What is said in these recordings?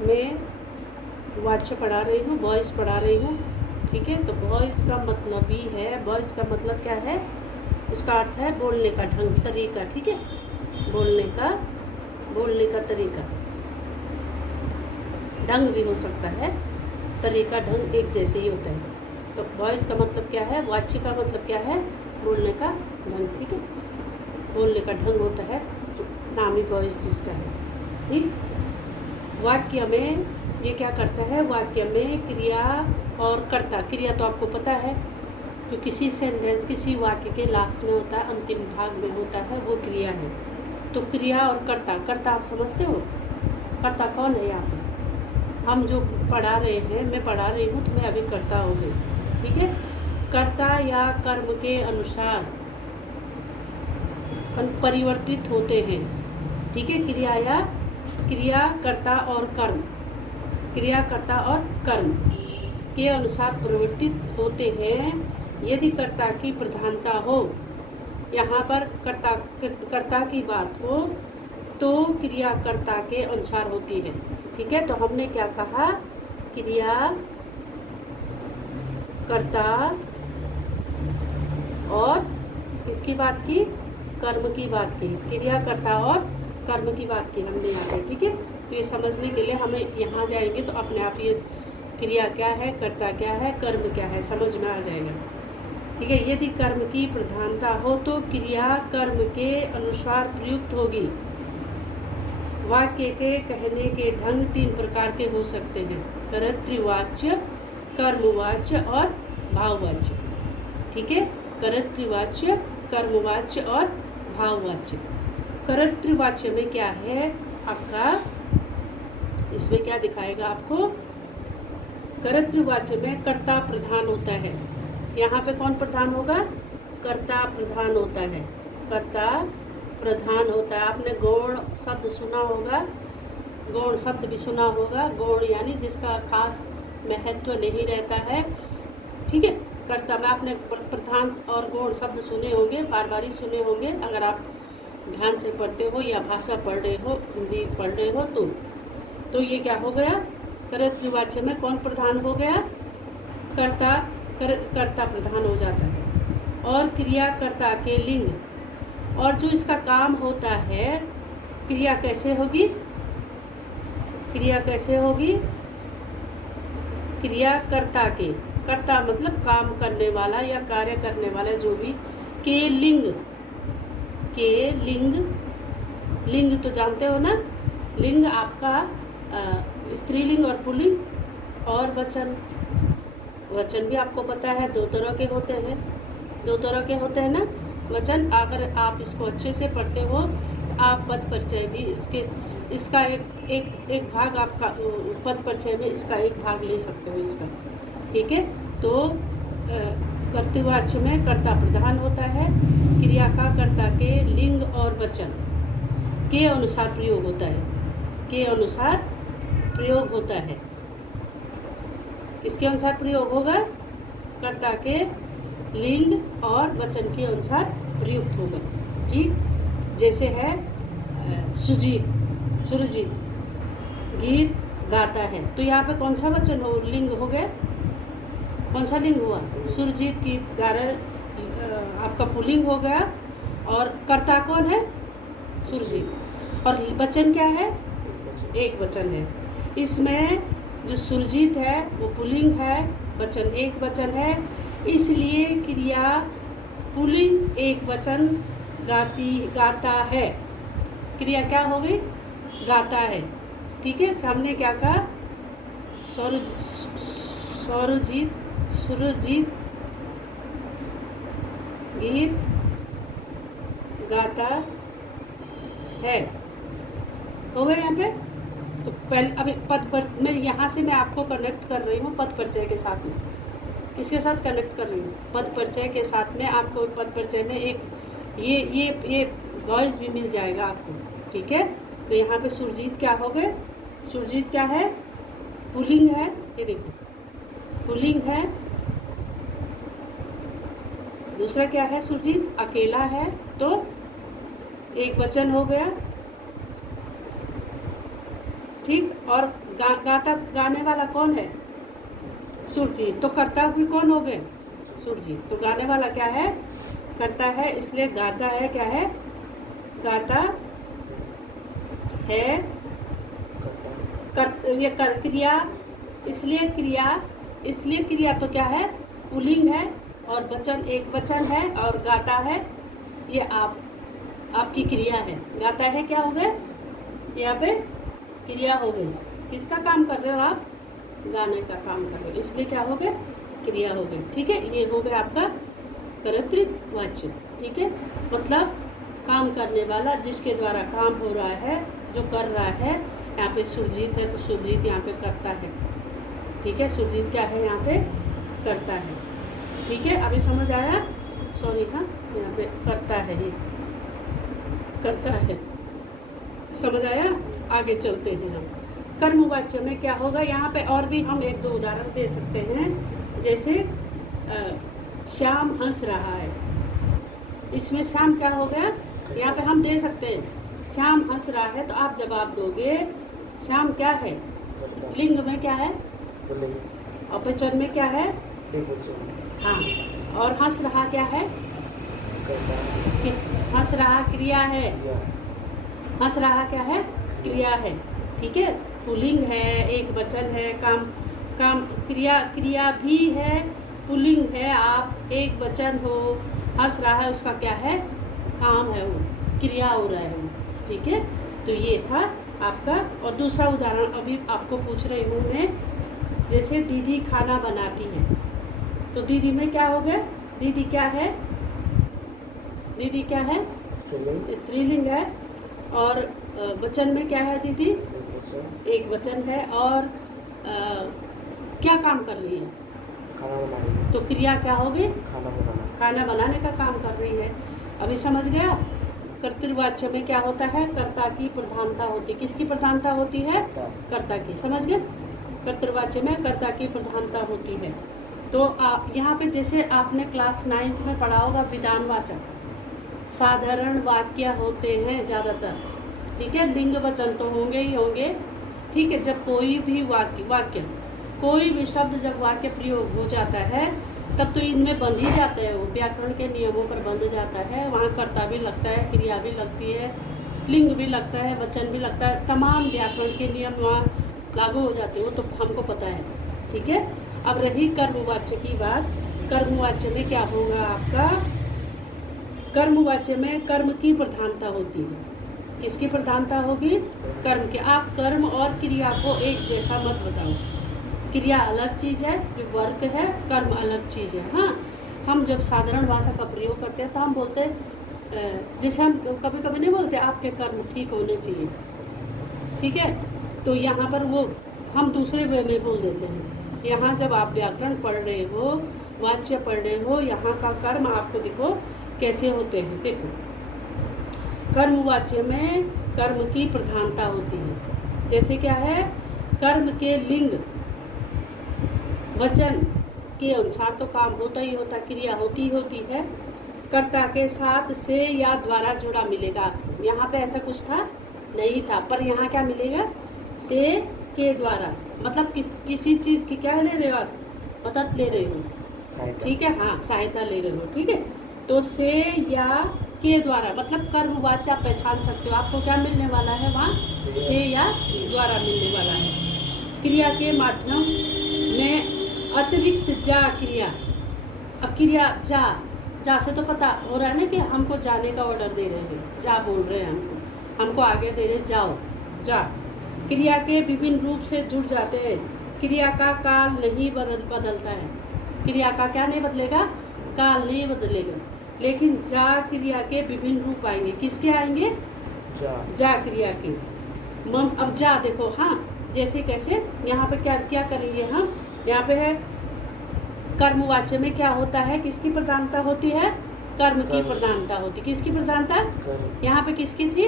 मैं वाच्य पढ़ा रही हूँ, वॉइस पढ़ा रही हूँ। ठीक है, तो वॉइस का मतलब ही है, वॉइस का मतलब क्या है, उसका अर्थ है बोलने का ढंग, तरीका। ठीक है, बोलने का तरीका, ढंग भी हो सकता है, तरीका ढंग एक जैसे ही होता है। तो वॉइस का मतलब क्या है, वाच्य का मतलब क्या है, बोलने का ढंग। ठीक है, बोलने का ढंग होता है जो नाम ही वॉइस जिसका है। ठीक, वाक्य में ये क्या करता है, वाक्य में क्रिया और कर्ता। क्रिया तो आपको पता है, जो किसी सेंटेंस, किसी वाक्य के लास्ट में होता है, अंतिम भाग में होता है, वो क्रिया है। तो क्रिया और कर्ता, कर्ता आप समझते हो, कर्ता कौन है यहाँ पे? हम जो पढ़ा रहे हैं, मैं पढ़ा रही हूँ तो मैं अभी कर्ता हो गई। ठीक है, कर्ता या कर्म के अनुसार परिवर्तित होते हैं। ठीक है, क्रिया कर्ता और कर्म, क्रिया कर्ता और कर्म के अनुसार परिवर्तित होते हैं। यदि कर्ता की प्रधानता हो, यहाँ पर कर्ता की बात हो, तो क्रिया कर्ता के अनुसार होती है। ठीक है, तो हमने क्या कहा, क्रिया कर्ता और किसकी बात की, कर्म की बात की, क्रिया कर्ता और कर्म की बात की हमने यहाँ पे। ठीक है, तो ये समझने के लिए हमें यहाँ जाएंगे तो अपने आप ये क्रिया क्या है, कर्ता क्या है, कर्म क्या है, समझ में आ जाएगा। ठीक है, यदि कर्म की प्रधानता हो तो क्रिया कर्म के अनुसार प्रयुक्त होगी। वाक्य के कहने के ढंग तीन प्रकार के हो सकते हैं, कर्तृवाच्य, कर्मवाच्य और भाववाच्य। ठीक है, कर्तृवाच्य, कर्मवाच्य और भाववाच्य। कर्तृवाच्य में क्या है आपका, इसमें क्या दिखाएगा आपको, कर्तृवाच्य में कर्ता प्रधान होता है। यहाँ पे कौन प्रधान होगा, कर्ता प्रधान होता है, कर्ता प्रधान होता है। आपने गौण शब्द सुना होगा, गौण शब्द भी सुना होगा, गौण यानी जिसका खास महत्व नहीं रहता है। ठीक है, कर्ता में आपने प्रधान और गौण शब्द सुने होंगे, बार बार ही सुने होंगे अगर आप ध्यान से पढ़ते हो या भाषा पढ़ रहे हो, हिंदी पढ़ रहे हो तो ये क्या हो गया, कर्तृवाच्य में कौन प्रधान हो गया, कर्ता प्रधान हो जाता है। और क्रिया कर्ता के लिंग, और जो इसका काम होता है, क्रिया कैसे होगी, क्रिया कैसे होगी, क्रिया कर्ता के, कर्ता मतलब काम करने वाला या कार्य करने वाला, जो भी, के लिंग, लिंग तो जानते हो ना, लिंग आपका स्त्रीलिंग और पुल्लिंग। और वचन भी आपको पता है दो तरह के होते हैं ना वचन। अगर आप इसको अच्छे से पढ़ते हो, आप पद परिचय भी इसका एक भाग आपका पद परिचय में इसका एक भाग ले सकते हो इसका। ठीक है, तो कर्तृवाच्य में कर्ता प्रधान होता है, क्रिया का कर्ता के लिंग और वचन के अनुसार प्रयोग होता है, के अनुसार प्रयोग होता है। किसके अनुसार प्रयोग होगा, कर्ता के लिंग और वचन के अनुसार प्रयुक्त होगा। ठीक, जैसे है सुरजीत गीत गाता है, तो यहाँ पे कौन सा वचन हो, लिंग हो गया, कौन सा लिंग हुआ, सुरजीत गीत गा रहे, आपका पुल्लिंग हो गया। और कर्ता कौन है, सुरजीत, और वचन क्या है, एक वचन है। इसमें जो सुरजीत है वो पुल्लिंग है, वचन एक वचन है, इसलिए क्रिया पुल्लिंग एक वचन गाता है। क्रिया क्या हो गई, गाता है। ठीक है, सामने क्या कहा, सुरजीत गीत गाता है, हो गया यहाँ पे। तो पहले अभी मैं यहाँ से मैं आपको कनेक्ट कर रही हूँ पद परिचय के साथ में, किसके साथ कनेक्ट कर रही हूँ, पद परिचय के साथ में। आपको पद परिचय में एक ये वॉइस भी मिल जाएगा आपको। ठीक है, तो यहाँ पे सुरजीत क्या हो गए, सुरजीत क्या है, पुल्लिंग है, ये देखो पुल्लिंग है। दूसरा क्या है, सुरजीत अकेला है तो एक वचन हो गया। ठीक, और गाता गाने वाला कौन है? सुरजीत। तो करता भी कौन हो गए? सुरजीत। तो गाने वाला क्या है? करता है, इसलिए गाता है क्या है? गाता है। ये कर क्रिया, इसलिए क्रिया तो क्या है? पुल्लिंग है और वचन एक वचन है और गाता है ये आपकी क्रिया है। गाता है क्या हो गए? यहाँ पे क्रिया हो गई। किसका काम कर रहे हो आप? गाने का काम कर रहे हो, इसलिए क्या हो गए? क्रिया हो गई। ठीक है, ये हो गया आपका कर्तृवाच्य। ठीक है, मतलब काम करने वाला, जिसके द्वारा काम हो रहा है, जो कर रहा है। यहाँ पे सुरजीत है तो सुरजीत यहाँ पे करता है। ठीक है, सुरजीत क्या है? यहाँ पे करता है। ठीक है, अभी समझ आया? सॉरी, हाँ, यहाँ पे करता है, ये करता है। समझ आया? आगे चलते हैं हम। कर्मवाच्य में क्या होगा? यहाँ पे और भी हम एक दो उदाहरण दे सकते हैं। जैसे श्याम हंस रहा है, इसमें श्याम क्या हो गया? यहाँ पे हम दे सकते हैं श्याम हंस रहा है, तो आप जवाब दोगे श्याम क्या है? लिंग में क्या है? और वचन में क्या है? हाँ। और हंस रहा क्या है? हंस रहा क्रिया है। हंस रहा क्या है? क्रिया है। ठीक है, पुल्लिंग है, एक वचन है, काम क्रिया भी है, पुल्लिंग है, आप एक वचन हो। हंस रहा है, उसका क्या है? काम है, वो क्रिया हो रहा है वो। ठीक है, तो ये था आपका। और दूसरा उदाहरण अभी आपको पूछ रही हूँ मैं। जैसे दीदी खाना बनाती है, तो दीदी में क्या हो गया? दीदी क्या है? दीदी क्या है? स्त्रीलिंग है। और वचन में क्या है? दीदी एक वचन है। और क्या काम कर रही है? खाना बना रही है। तो क्रिया क्या होगी? खाना बनाने का काम कर रही है। अभी समझ गया? कर्तृवाच्य में क्या होता है? कर्ता की प्रधानता होती। किसकी प्रधानता होती है? कर्ता की। समझ गए? कर्तृवाच्य में कर्ता की प्रधानता होती है। तो आप यहाँ पे जैसे आपने क्लास 9th में पढ़ा होगा, विधानवाचक साधारण वाक्य होते हैं ज़्यादातर। ठीक है, लिंग वचन तो होंगे ही होंगे। ठीक है, जब कोई भी वाक्य कोई भी शब्द जब वाक्य प्रयोग हो जाता है, तब तो इनमें बंध ही जाता है, वो व्याकरण के नियमों पर बंध जाता है। वहाँ कर्ता भी लगता है, क्रिया भी लगती है, लिंग भी लगता है, वचन भी लगता है, तमाम व्याकरण के नियम वहाँ लागू हो जाते हैं, वो तो हमको पता है। ठीक है, अब रही कर्मवाच्य की बात। कर्मवाच्य में क्या होगा आपका? कर्मवाच्य में कर्म की प्रधानता होती है। किसकी प्रधानता होगी? कर्म की। आप कर्म और क्रिया को एक जैसा मत बताओ। क्रिया अलग चीज़ है, जो वर्क है, कर्म अलग चीज़ है। हाँ, हम जब साधारण भाषा का प्रयोग करते हैं तो हम बोलते हैं, जैसे हम कभी कभी नहीं बोलते आपके कर्म ठीक होने चाहिए। ठीक है, तो यहाँ पर वो हम दूसरे वे में बोल देते हैं। यहाँ जब आप व्याकरण पढ़ रहे हो, वाच्य पढ़ रहे हो, यहाँ का कर्म आपको देखो कैसे होते हैं। देखो, कर्मवाच्य में कर्म की प्रधानता होती है। जैसे क्या है? कर्म के लिंग वचन के अनुसार तो काम होता ही होता, क्रिया होती है। कर्ता के साथ से या द्वारा जुड़ा मिलेगा। यहाँ पे ऐसा कुछ था नहीं था, पर यहाँ क्या मिलेगा? से के द्वारा, मतलब किसी चीज़ की क्या ले रहे हो आप? मदद ले रहे हो। ठीक है, हाँ, सहायता ले रहे हो। ठीक है, तो से या के द्वारा, मतलब कर्मवाच्य आप पहचान सकते हो। आपको क्या मिलने वाला है वहाँ? से या द्वारा मिलने वाला है। क्रिया के माध्यम में अतिरिक्त जा क्रिया। अब क्रिया जा से तो पता हो रहा है ना कि हमको जाने का ऑर्डर दे रहे हैं, जा बोल रहे हैं हमको आगे दे रहे, जाओ, जा। क्रिया के विभिन्न रूप से जुड़ जाते हैं। क्रिया का काल नहीं बदलता है। क्रिया का क्या नहीं बदलेगा? काल नहीं बदलेगा। लेकिन जा क्रिया के विभिन्न रूप आएंगे। किसके आएंगे? जा क्रिया के। अब जा देखो, हाँ, जैसे कैसे यहाँ पे क्या करेंगे हम? यहाँ पे है कर्मवाच्य में क्या होता है? किसकी प्रधानता होती है? कर्म की प्रधानता होती। किसकी प्रधानता? यहाँ पे किसकी थी?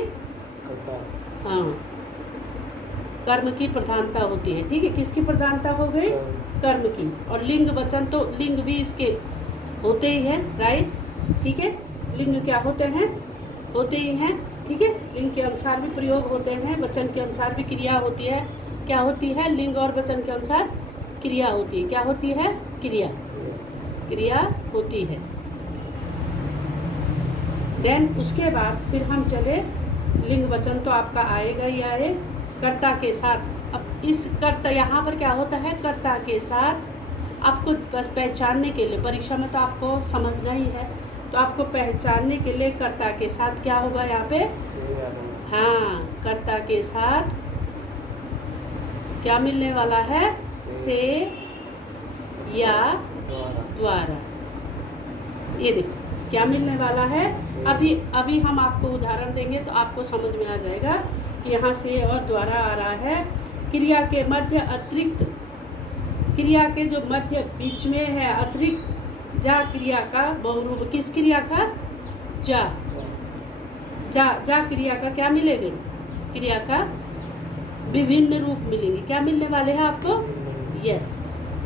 हाँ, कर्म की प्रधानता होती है। ठीक है, किसकी प्रधानता हो गई? कर्म की। और लिंग वचन तो लिंग भी इसके होते ही है, राइट? ठीक है, लिंग क्या होते हैं? होते ही हैं। ठीक है, लिंग के अनुसार भी प्रयोग होते हैं, वचन के अनुसार भी क्रिया होती है। क्या होती है? लिंग और वचन के अनुसार क्रिया होती है। क्या होती है? क्रिया, क्रिया होती है। देन उसके बाद फिर हम चले, लिंग वचन तो आपका आएगा ही आए, कर्ता के साथ। अब इस कर्ता यहाँ पर क्या होता है? कर्ता के साथ आपको बस पहचानने के लिए, परीक्षा में तो आपको समझना ही है, तो आपको पहचानने के लिए कर्ता के साथ क्या होगा यहाँ पे? हाँ, कर्ता के साथ क्या मिलने वाला है? से या द्वारा। ये देखो क्या मिलने वाला है। अभी हम आपको उदाहरण देंगे तो आपको समझ में आ जाएगा कि यहाँ से और द्वारा आ रहा है। क्रिया के मध्य अतिरिक्त, क्रिया के जो मध्य बीच में है अतिरिक्त, जा क्रिया का बहुरूप। किस क्रिया का? जा। जा क्रिया का क्या मिलेंगे? क्रिया का विभिन्न रूप मिलेंगे। क्या मिलने वाले हैं आपको? यस।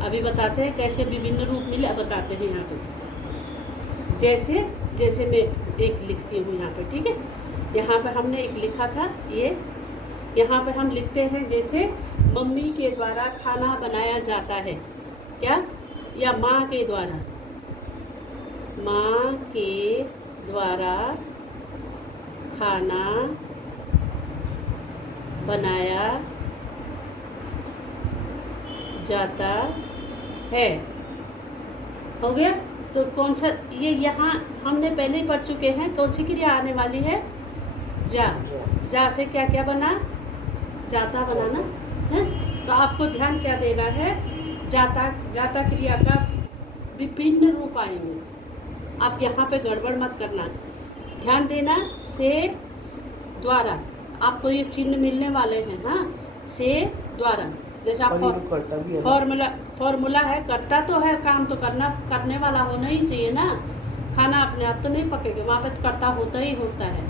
अभी बताते हैं कैसे विभिन्न रूप मिले, बताते हैं यहाँ पे। जैसे मैं एक लिखती हूँ यहाँ पे, ठीक है। यहाँ पर हमने एक लिखा था, ये यहाँ पर हम लिखते हैं जैसे मम्मी के द्वारा खाना बनाया जाता है, क्या? या माँ के द्वारा, माँ के द्वारा खाना बनाया जाता है। हो गया? तो कौन सा ये यहाँ हमने पहले ही पढ़ चुके हैं। कौन सी क्रिया आने वाली है? जा। जा से क्या क्या बना? जाता बनाना है। तो आपको ध्यान क्या देना है? जाता क्रिया का विभिन्न रूप आएंगे। आप यहाँ पे गड़बड़ मत करना, ध्यान देना। से द्वारा आपको ये चिन्ह मिलने वाले हैं। हाँ, से द्वारा। जैसे आप फॉर्मूला है, करता तो है, काम तो करने वाला होना ही चाहिए ना। खाना अपने आप तो नहीं पकेगा, वहाँ पे करता होता ही होता है।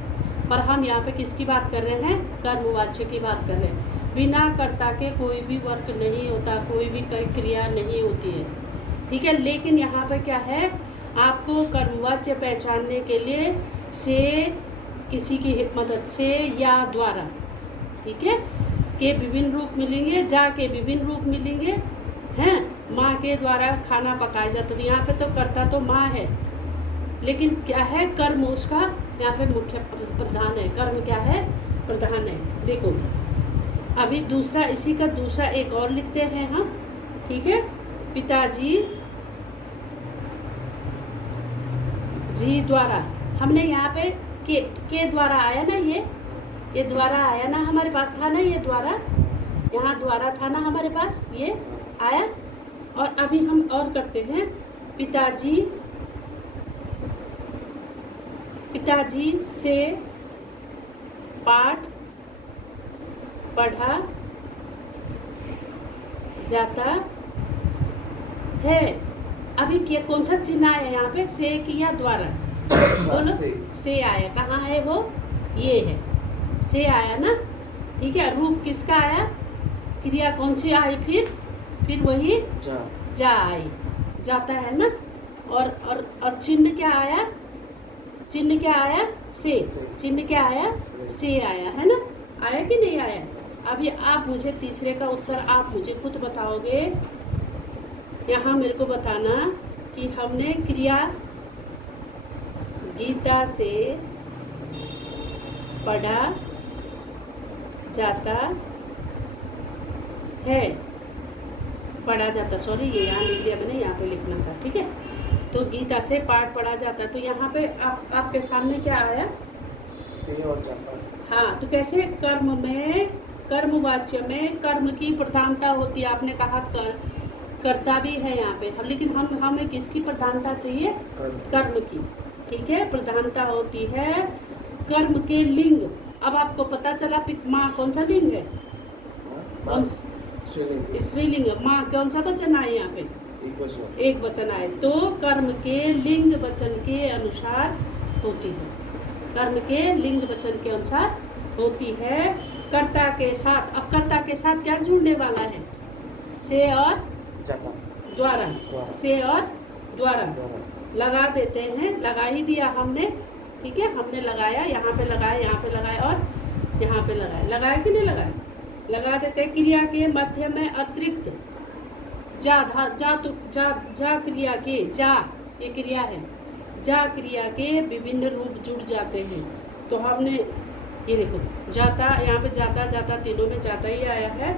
पर हम यहाँ पे किसकी बात कर रहे हैं? कर्मवाच्य की बात कर रहे हैं। बिना कर्ता के कोई भी वर्क नहीं होता, कोई भी क्रिया नहीं होती है, ठीक है। लेकिन यहाँ पे क्या है, आपको कर्मवाच्य पहचानने के लिए से, किसी की मदद से या द्वारा, ठीक है, के विभिन्न रूप मिलेंगे। जा के विभिन्न रूप मिलेंगे हैं। माँ के द्वारा खाना पकाया जाता, तो यहाँ पे तो कर्ता तो माँ है, लेकिन क्या है? कर्म उसका यहाँ पे मुख्य प्रधान है। कर्म क्या है? प्रधान है। देखो अभी दूसरा, इसी का दूसरा एक और लिखते हैं हम, ठीक है। पिताजी जी द्वारा, हमने यहाँ पे के द्वारा आया ना, ये द्वारा आया ना, हमारे पास था ना ये द्वारा, यहाँ द्वारा था ना हमारे पास, ये आया। और अभी हम और करते हैं, पिताजी से पाठ पढ़ा जाता है। अभी क्या, कौन सा चिन्ह आया यहाँ पे? से की या द्वारा? बोलो। से आया। कहाँ है वो? ये है, से आया ना, ठीक है। रूप किसका आया? क्रिया कौन सी आई? फिर वही जा आई, जाता है ना। और चिन्ह क्या आया? चिन्ह क्या आया? से। चिन्ह क्या आया? से आया, है ना। आया कि नहीं आया? अभी आप मुझे तीसरे का उत्तर आप मुझे खुद बताओगे। यहाँ मेरे को बताना कि हमने क्रिया गीता से पढ़ा जाता है, पढ़ा जाता, सॉरी ये यहाँ लिख दिया मैंने, यहाँ पे लिखना था, ठीक है। तो गीता से पाठ पढ़ा जाता, तो यहाँ पे आपके सामने क्या आया? से और जाता। हाँ, तो कैसे? कर्म में, कर्मवाच्य में कर्म की प्रधानता होती है। आपने कहा कर्ता भी है यहाँ पे, लेकिन हमें किसकी प्रधानता चाहिए? कर्म की, ठीक है, प्रधानता होती है कर्म के लिंग। अब आपको पता चला माँ कौन सा लिंग है? स्त्रीलिंग। माँ कौन सा वचन आए यहाँ पे? एक वचन आए। तो कर्म के लिंग वचन के अनुसार होती है, कर्म के लिंग वचन के अनुसार होती है। कर्ता के साथ, अब कर्ता के साथ क्या जुड़ने वाला है? से और द्वारा। से और द्वारा लगा देते हैं, लगा ही दिया हमने, ठीक है। हमने लगाया, यहाँ पे लगाया, यहाँ पे लगाया और यहाँ पे लगाया। लगाया कि नहीं लगाया? लगा देते हैं। क्रिया के मध्य में अतिरिक्त जा धा जा तो जा क्रिया के जा, ये क्रिया है, जा क्रिया के विभिन्न रूप जुड़ जाते हैं। तो हमने ये देखो जाता, यहाँ पे जाता जाता तीनों में जाता ही आया है,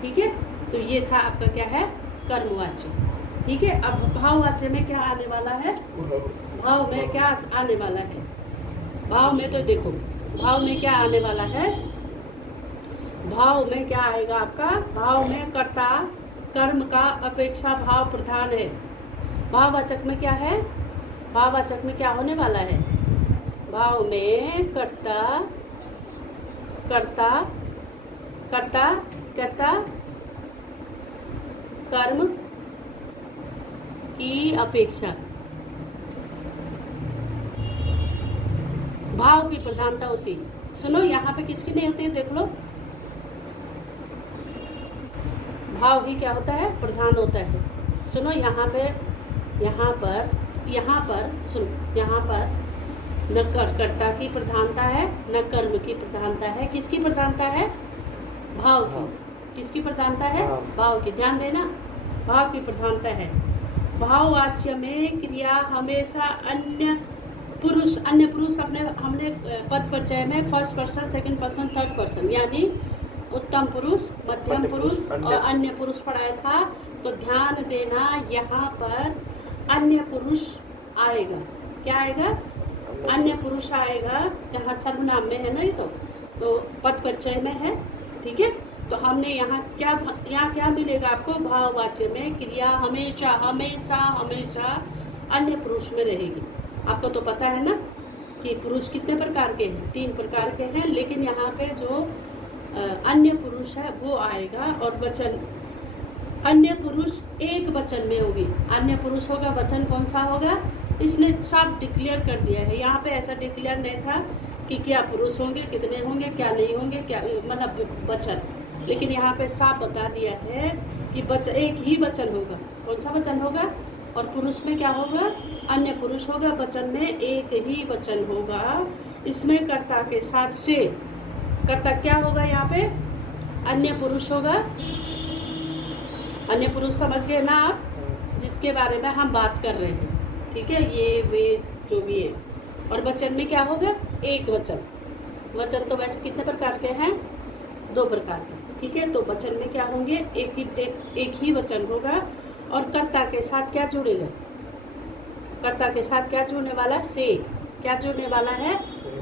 ठीक है। तो ये था आपका क्या है, कर्मवाच्य, ठीक है। अब भाववाच्य में क्या आने वाला है, भाव में क्या आने वाला है, भाव में तो देखो भाव में क्या आने वाला है, भाव में क्या आएगा आपका, भाव में कर्ता कर्म का अपेक्षा भाव प्रधान है। भाववाचक में क्या है, भाववाचक में क्या होने वाला है, भाव में कर्ता कर्ता कर्ता कर्ता कर्म की अपेक्षा भाव की प्रधानता होती। सुनो यहाँ पे किसकी नहीं होती है, देख लो, भाव ही क्या होता है, प्रधान होता है। सुनो यहाँ पर सुनो, यहाँ पर न कर्ता की प्रधानता है न कर्म की प्रधानता है, किसकी प्रधानता है, भाव की। किसकी प्रधानता है, भाव की, ध्यान देना, भाव की प्रधानता है। भाववाच्य में क्रिया हमेशा अन्य पुरुष अपने हमने पद परिचय में first person, second person, third person, यानी उत्तम पुरुष, मध्यम पुरुष और अन्य पुरुष पढ़ाया था। तो ध्यान देना यहाँ पर अन्य पुरुष आएगा, क्या आएगा, अन्य पुरुष आएगा, यहाँ सर्वनाम में है ना ये, तो पद परिचय में है, ठीक है। तो हमने यहाँ क्या मिलेगा आपको, भाववाच्य में क्रिया हमेशा हमेशा हमेशा अन्य पुरुष में रहेगी। आपको तो पता है ना कि पुरुष कितने प्रकार के हैं, 3 प्रकार के हैं, लेकिन यहाँ पे जो अन्य पुरुष है वो आएगा। और वचन अन्य पुरुष एक वचन में होगी, अन्य पुरुष होगा, वचन कौन सा होगा, इसने साफ डिक्लेयर कर दिया है। यहाँ पे ऐसा डिक्लेयर नहीं था कि क्या पुरुष होंगे, कितने होंगे, क्या नहीं होंगे, क्या मतलब वचन, लेकिन यहाँ पे साफ बता दिया है कि एक ही वचन होगा। कौन सा वचन होगा, और पुरुष में क्या होगा, अन्य पुरुष होगा, वचन में एक ही वचन होगा। इसमें कर्ता के साथ से, कर्ता क्या होगा, यहाँ पे अन्य पुरुष होगा, अन्य पुरुष समझ गए ना आप, जिसके बारे में हम बात कर रहे हैं, ठीक है, ये वे जो भी है। और वचन में क्या होगा, एक वचन। वचन तो वैसे कितने प्रकार के हैं, 2 प्रकार के, ठीक है। तो वचन में क्या होंगे, एक ही वचन होगा। और कर्ता के साथ क्या जुड़ेगा, कर्ता के साथ क्या जुड़ने वाला, से, क्या जुड़ने वाला है,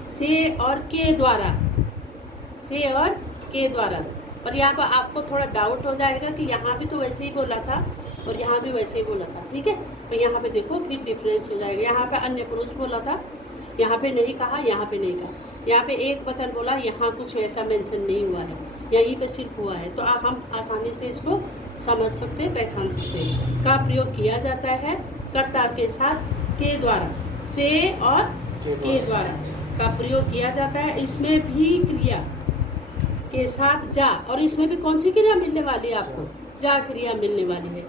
से और के द्वारा, से और के द्वारा। और यहाँ पर आपको थोड़ा डाउट हो जाएगा कि यहाँ भी तो वैसे ही बोला था और यहाँ भी वैसे ही बोला था, ठीक है। तो यहाँ पे देखो फिर डिफरेंस हो जाएगा, यहाँ पे अन्य पुरुष बोला था, यहाँ पे नहीं कहा, यहाँ पे नहीं कहा, यहाँ पे एक वचन बोला, यहाँ कुछ ऐसा मेंशन नहीं हुआ है, यहीं पे सिर्फ हुआ है। तो आप हम आसानी से इसको समझ सकते हैं, पहचान सकते हैं। का प्रयोग किया जाता है कर्ता के साथ के द्वारा, से और के द्वारा का प्रयोग किया जाता है। इसमें भी क्रिया के साथ जा, और इसमें भी कौन सी क्रिया मिलने वाली है आपको, जा क्रिया मिलने वाली है,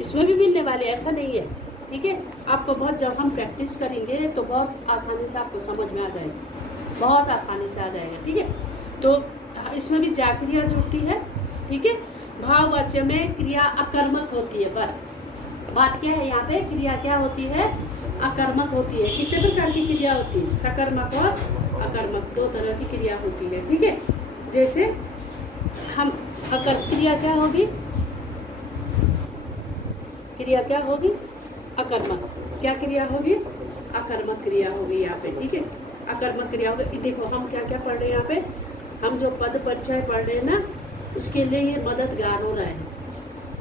इसमें भी मिलने वाली है, ऐसा नहीं है, ठीक है। आपको बहुत, जब हम प्रैक्टिस करेंगे तो बहुत आसानी से आपको समझ में आ जाएगा, बहुत आसानी से आ जाएगा, ठीक है। तो इसमें भी जा क्रिया जुड़ती है, ठीक है। भाववाच्य में क्रिया अकर्मक होती है, बस बात क्या है यहाँ पे, क्रिया क्या होती है, अकर्मक होती है। कितने प्रकार की क्रिया होती है, सकर्मक और अकर्मक, 2 तरह की क्रिया होती है, ठीक है। जैसे हम क्रिया क्या होगी, क्रिया क्या होगी, अकर्मक, क्या क्रिया होगी, अकर्मक क्रिया होगी यहाँ पे, ठीक है, अकर्मक क्रिया होगी। देखो हम क्या क्या पढ़ रहे हैं यहाँ पे, हम जो पद परिचय पढ़ रहे हैं ना, उसके लिए ये मददगार हो रहा है।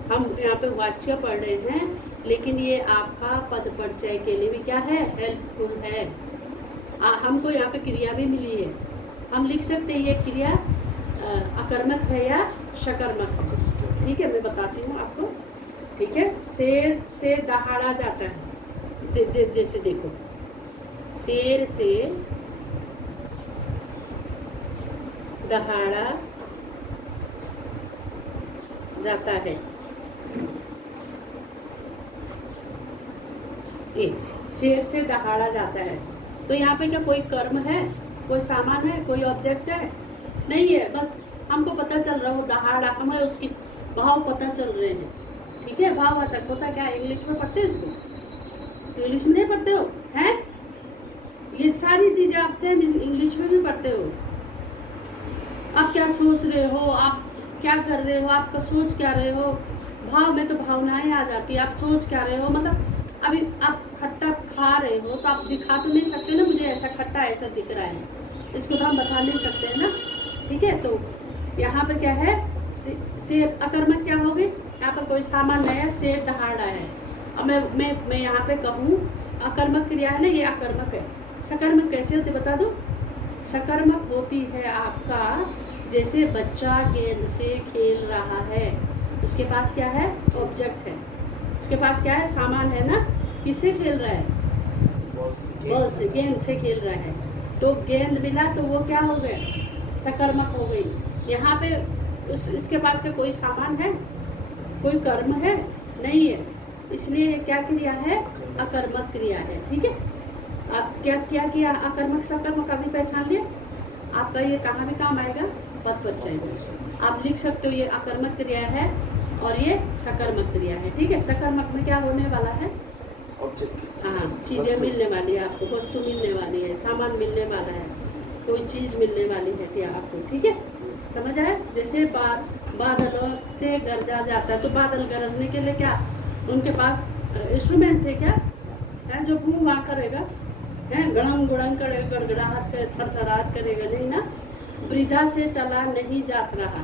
हम यहाँ पे वाच्य पढ़ रहे हैं, लेकिन ये आपका पद परिचय के लिए भी क्या है, हेल्पफुल है। हमको यहाँ पे क्रिया भी मिली है, हम लिख सकते हैं ये क्रिया अकर्मक है या शकर्मक है, ठीक है। मैं बताती हूँ आपको, ठीक है। शेर से दहाड़ा जाता है, जैसे देखो, शेर से दहाड़ा जाता है, ये शेर से दहाड़ा जाता है। तो यहाँ पे क्या कोई कर्म है, कोई सामान है, कोई ऑब्जेक्ट है, नहीं है, बस हमको पता चल रहा है वो दहाड़ा, हमें उसकी भाव पता चल रहे हैं, ठीक है। भाववाचक होता क्या है? इंग्लिश में पढ़ते हो इसको? इंग्लिश में नहीं पढ़ते हो हैं? ये सारी चीजें आप सेम इंग्लिश में भी पढ़ते हो। आप क्या सोच रहे हो, आप क्या कर रहे हो, आपका सोच क्या रहे हो, भाव में तो भावनाएं आ जाती है। आप सोच क्या रहे हो, मतलब अभी आप खट्टा खा रहे हो तो आप दिखा तो नहीं सकते ना मुझे ऐसा खट्टा ऐसा दिख रहा है, इसको तो हम बता नहीं सकते हैं ना, ठीक है। तो यहाँ पर क्या है, से अकर्मक क्या होगी, यहाँ पर कोई सामान नया से दहाड़ा है। अब मैं यहाँ पे कहूँ अकर्मक क्रिया है ना, ये अकर्मक है। सकर्मक कैसे होती बता दो? सकर्मक होती है आपका जैसे बच्चा गेंद से खेल रहा है, उसके पास क्या है, ऑब्जेक्ट है, उसके पास क्या है, सामान है ना, किससे खेल रहा है, बॉल से, गेंद से खेल रहा है। तो गेंद मिला तो वो क्या हो गया, सकर्मक हो गई। यहाँ पे इसके पास का कोई सामान है, कोई कर्म है नहीं है, इसलिए क्या क्रिया है, अकर्मक क्रिया है, ठीक है। क्या क्या किया, अकर्मक सकर्मक अभी पहचान लिया। आपका ये कहाँ भी काम आएगा, पद परिचय में आप लिख सकते हो ये अकर्मक क्रिया है और ये सकर्मक क्रिया है, ठीक है। सकर्मक में क्या होने वाला है, ऑब्जेक्ट, हाँ, चीज़ें मिलने वाली है आपको, वस्तु मिलने वाली है, सामान मिलने वाला है, कोई चीज़ मिलने वाली है क्या आपको, ठीक है। समझ आया? जैसे बादलों से गरजा जाता है, तो बादल गरजने के लिए क्या उनके पास इंस्ट्रूमेंट थे क्या, है जो बूम वहाँ करेगा, है गड़ंग गुड़ंग करेगा, गड़गड़ाहट करे, थरथराहट करेगा नहीं ना। वृद्धा से चला नहीं जा रहा,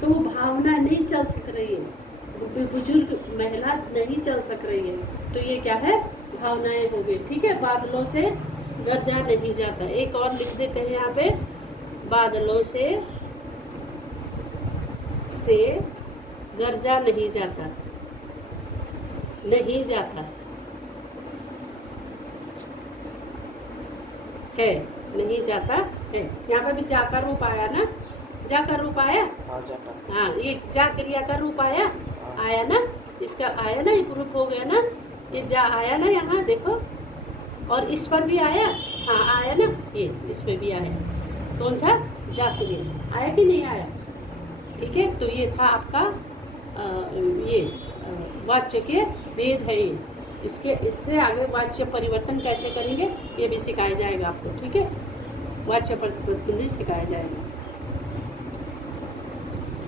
तो वो भावना नहीं चल सक रही है, बुजुर्ग महिला नहीं चल सक रही है, तो ये क्या है, भावनाएं हो गई, ठीक है। बादलों से गरजा नहीं जाता, एक और लिख देते हैं यहाँ पे, बादलों से गरजा नहीं जाता, नहीं जाता है, नहीं जाता है। यहाँ पे भी जा का रूप आया ना, जा का रूप आया, हाँ जाता, हाँ ये जा क्रिया का रूप आया, आया ना, इसका आया ना, ये प्रूफ हो गया ना, ये जा आया ना यहाँ देखो, और इस पर भी आया, हाँ आया ना, ये इस पे भी आया, कौन सा, जा क्रिया आया कि नहीं आया, ठीक है। तो ये था आपका ये वाच्य के भेद है ये, इससे आगे वाच्य परिवर्तन कैसे करेंगे ये भी सिखाया जाएगा आपको, ठीक है। वाच्य परिवर्तन भी सिखाया जाएगा।